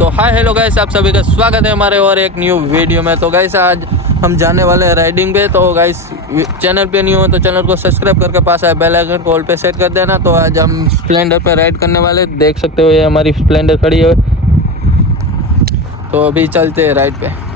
तो hi hello guys, आप सभी का स्वागत है हमारे और एक न्यू वीडियो में। तो गाइस आज हम जाने वाले हैं राइडिंग पे। तो गाइस चैनल पे न्यू हो तो चैनल को सब्सक्राइब करके पास आए बेल आइकन को ऑल पे सेट कर देना। तो आज हम स्प्लेंडर पे राइड करने वाले, देख सकते हो ये हमारी स्प्लेंडर खड़ी है। तो अभी चलते हैं राइड पे।